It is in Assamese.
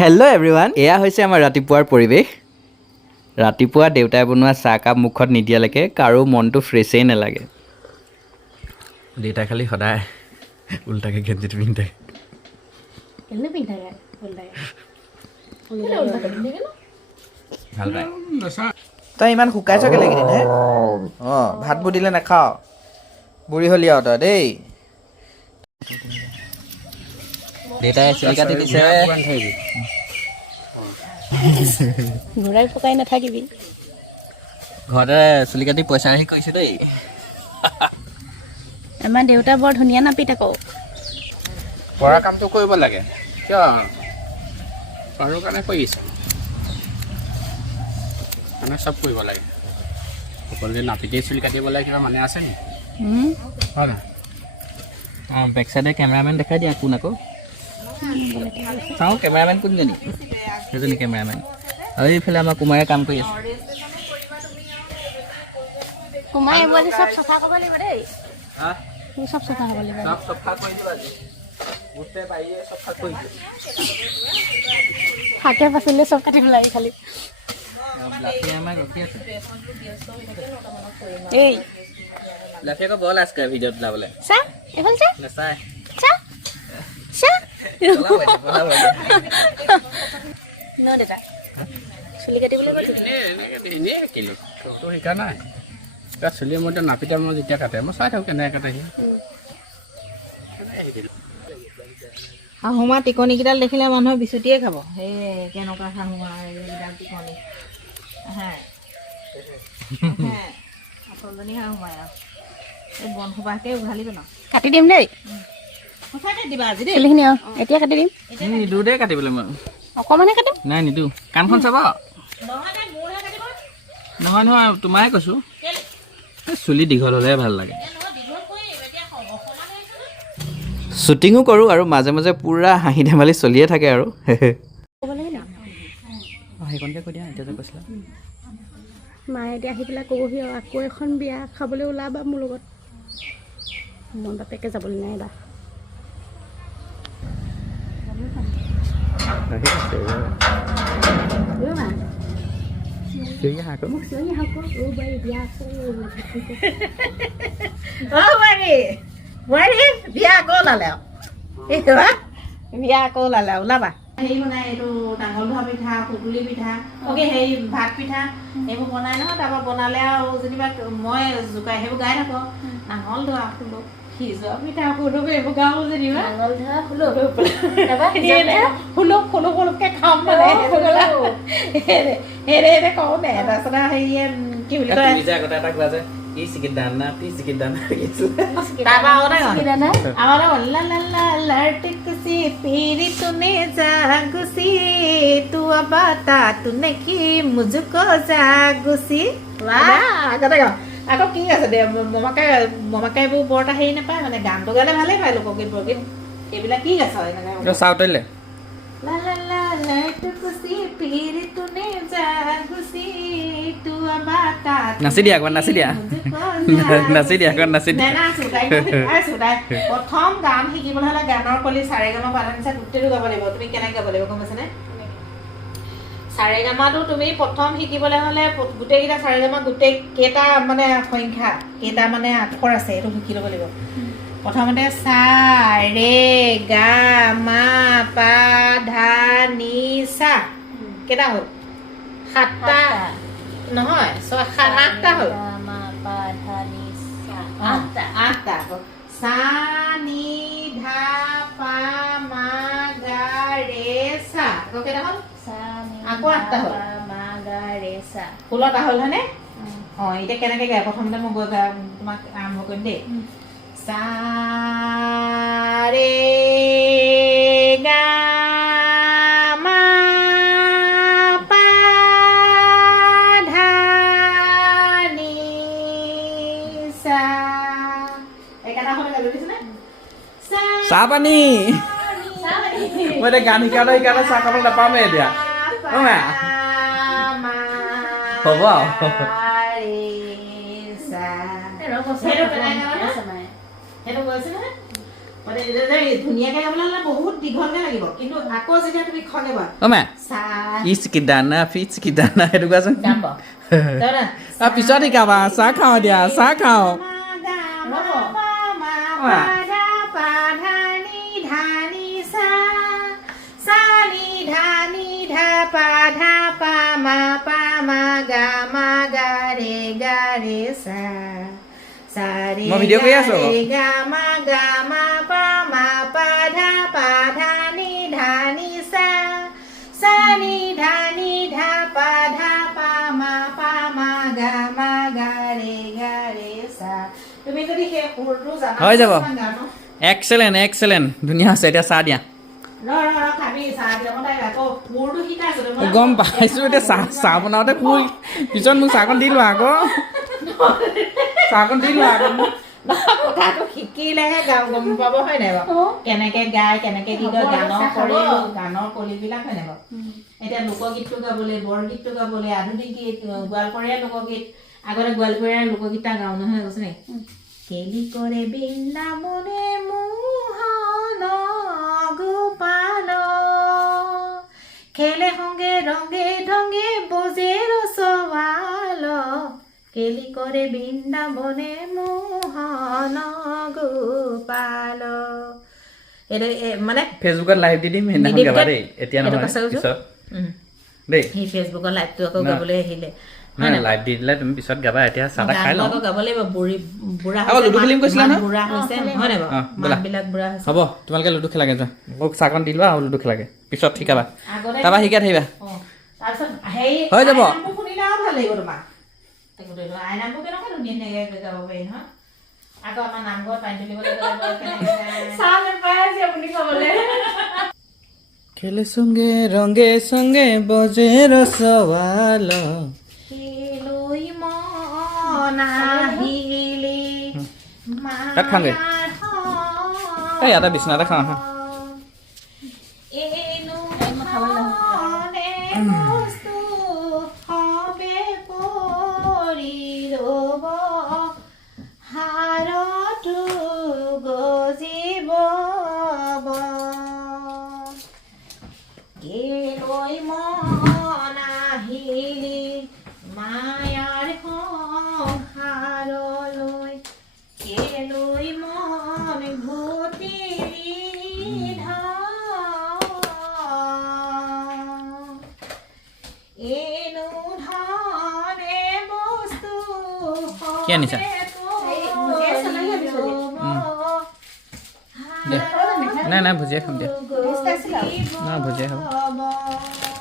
হেল্ল' এভৰিৱান, এয়া হৈছে আমাৰ ৰাতিপুৱাৰ পৰিৱেশ। ৰাতিপুৱা দেউতাই বনোৱা চাহকাপ মুখত নিদিয়ালৈকে কাৰো মনটো ফ্ৰেছেই নালাগে। দেউতাই খালি সদায় উল্টাকৈ গেঞ্জিটো পিন্ধি থাকে। ভাল পায়। তই ইমান শুকাইছ কেলে কেইদিন হে? অঁ, ভাতবোৰ দিলে নাখাওঁ। বুঢ়ী হলি আৰু তই দেই। দেউতাই চুলি কাটি দিছে। ঘূৰাই পকাই নাথাকিবি। ঘৰতে চুলি কাটি পইচা আহি কৰিছে দেই। আমাৰ দেউতা বৰ ধুনীয়া নাপিত আকৌ। পৰা কামটো কৰিব লাগে। কিয় পাৰোঁ কাৰণে কৰি আছোঁ, মানে চব কৰিব লাগে। সকলোৱে নাপিতেই চুলি কাটিবলৈ কিবা মানে আছে নেকি? হয় নাই? অঁ, বেক চাইডে কেমেৰামেন দেখাই দিয়া কোন আকৌ। চাওঁ কেমেৰামেন কোনজনী? সেইজনী কেমেৰামেন। আৰু এইফালে আমাৰ কুমাৰে কাম কৰি আছে। কুমাৰ এইবোৰ আজি চব চাফা কৰিব লাগিব দেই। হা? চব চাফা কৰিব লাগিব। চব চফা কৰি দিবা আজি। গোটেই বাহিৰে চফা কৰি দিবা। শাকে পাচলি চব কাটিব লাগে খালি। লাঠি আমাক ৰখি আছে। এই লাঠি আকৌ বৰ লাজ কৰে ভিডিঅ'ত ওলাবলৈ। চা এইফাল চা নাচায়। চা চা পলাব ন দেউতা চুলি কাটিবলৈ কৈছিলো। এনেই শিকিলোঁ, তোৰতো শিকা নাই। এতিয়া চুলি মই এতিয়া নাপিতে মই যেতিয়া কাটে মই চাই থাকোঁ কেনেকৈ কাটেহি। শাহুমা টিকনিকেইডাল দেখিলে মানুহে বিচুটিয়ে খাব। সেই কেনেকুৱা শাহুমা এইকেইডাল টিকনি আচলজনী শাহুমাই আৰু এই বনসবাহকে উঘালি পেলাওঁ। কাটি দিম দেই সঁচাকৈ দিবা আজি দেই। চুলিখিনি। এতিয়া কাটি দিম। নিদো দেই কাটিবলৈ মই। অকণমানহে কাটিম। নাই নিদো। কাণখন চাব। নহয় নহয়, তোমাৰে কৈছোঁ। চুলি দীঘল হ'লেহে ভাল লাগে। শ্বুটিঙো কৰোঁ আৰু মাজে মাজে পূৰা হাঁহি ধেমালি চলিয়ে থাকে আৰু। সেইকণকে কৈ দিয়া এতিয়া যে কৈছিলা। মায়ে এতিয়া আহি পেলাই ক'বহি আৰু আকৌ এখন বিয়া খাবলৈ ওলাবা মোৰ লগত। মই বাপেকে যাবলৈ নাই এবাৰ। বিয়া আকৌ ওলালে আৰু বিয়া আকৌ ওলালে ওলাবা। হেৰি বনাই এইটো নাঙল ধোৱা পিঠা, সুতুলি পিঠা, হেৰি ভাত পিঠা এইবোৰ বনাই নহয়। তাৰপৰা বনালে আৰু যেনিবা মই জোকাই সেইবোৰ গাই থাকোঁ। নাঙল ধোৱা ফুলো সিজোৱা পিঠা সুলো এইবোৰ গাওঁ যেনিবা। নাঙল ধৰা ফুলুককে খাম মানে হেৰে কওঁ নে। তাৰপিছত হেৰি কি বুলি কয় আগতে এটা কোৱা যে চিকেন দানা তাৰপৰা लटकसी पीरी तूने जागुसी तू अब बता तूने की मुझको जागुसी। আগতে গাওঁ আকৌ কি আছে দে মমাকাই এইবোৰ বৰ এটা হেৰি নাপায় মানে। গানটো গালে ভালেই পায় লোকগীত বৰগীত এইবিলাক কি আছে এনেকৈ চাউতলে নাচি দিয়া একবাৰ নাচি দিয়া নাচি দিয়া একবাৰ নাচি দিয়া। প্ৰথম গান শিকিবলৈ হ'লে গানৰ কলি চাৰেগামা পাধানিসা গোটেইটো গাব লাগিব। তুমি কেনেকৈ গাব লাগিব গম পাইছানে? চাৰেগামাটো তুমি প্ৰথম শিকিবলৈ হ'লে গোটেইকেইটা চাৰেগামা গোটেই কেইটা মানে সংখ্যা কেইটা মানে আখৰ আছে সেইটো শিকি ল'ব লাগিব। প্ৰথমতে সা ৰে গা মা পা ধা নি সা কেইটা হ'ল? সাতটা নহয়, আঠটা হ'ল। আঠটা সা নি ধা পা মা গা ৰে সা আকৌ কেইটা হ'ল? আকৌ আঠটা হ'ল। 16টা হ'ল হয়নে? অঁ, এতিয়া কেনেকৈ গায় প্ৰথমতে মই গৈ তোমাক আৰম্ভ কৰিম দেই। সা ৰে গা মা পা ধা নি সা এইকেইটা হ'ল গালো দিছেনে? চাহ পানী মই এতিয়া গান শিকালে চাহ খাবলৈ নাপামেই এতিয়া। হ'ব সেইটো গৈছে নহয়। মই ধুনীয়াকৈ গাবলৈ হ'লে বহুত দীঘলকৈ লাগিব কিন্তু আকৌ যেতিয়া তুমি খনিবা অ' মা চা ইচ কি দানা ফিচ কি দানা সেইটো কোৱাচোন গাম বাৰু পিছত শিকাবা চাহ খাওঁ দিয়া চাহ খাওঁ মই ভিডিঅ' কৰি আছো তুমি যদি সেই সুৰটো জানা হৈ যাব এক্সেলেণ্ট এক্সেলেণ্ট ধুনীয়া আছে এতিয়া চাহ দিয়া গম পাইছোঁ এতিয়া চাহ বনাওঁতে শুই পিছত মোক চাহকণ দি লোৱা আকৌ চাহকণ দি লোৱা আকৌ কথাটো শিকিলেহে গম পাব হয় নাই বাৰু কেনেকে গায় কেনেকে কি কয় গানৰ কলিবিলাক হয় নাই বাৰু এতিয়া লোকগীতটো গাবলৈ বৰগীতটো গাবলৈ আধুনিক গীত গোৱালপৰীয়া লোকগীত আগতে গোৱালপৰীয়াৰ লোকগীত গাওঁ নহয় কৈছে নে কেলি কৰে বৃন্দাবনে মোহন গোপাল খেলে সংগে ৰংগে ঢংগে বজে ৰসৱাল কেলি কৰে বৃন্দাবনে মোহন গোপাল এইটো মানে ফেচবুকত লাইভ দি দিম সেইদিনাখন গাবা দেই এতিয়া নহয় পিছত দেই সেই ফেচবুকৰ লাইভটো আকৌ গাবলৈ আহিলে নহয় লাইভ দি দিলে তুমি পিছত গাবা এতিয়া চাহ খাই লওঁ গাব লাগিব বুঢ়া আকৌ লুডু খেলিম কৈছিলা নহয় বুঢ়া হৈছে হয় নাই বাৰু মাতবিলাক বুঢ়া হৈছে হ'ব তোমালোকে লুডু খেলাগে যোৱা মোক চাহকণ দি লোৱা আৰু লুডু খেলাগে পিছত শিকাবা তাৰপৰা শিকাই থাকিবা তাৰপিছত হেৰি হৈ যাব শুনিলে আৰু ভাল লাগিব তোমাৰ আইনামবোৰ কেনেকৈ ধুনীয়াকৈ গাব পাৰি নহয় আকৌ আমাৰ নামঘৰত পানী তুলিবলৈ খেলে সঙ্গে রঙে সঙ্গে বজে রসওয়াল তাত খাওঁগে এই ইয়াতে বিচনাতে খাওঁ হা কি আনিছা নাই নাই ভুজিয়া খাম দিয়া না ভুজিয়া খাম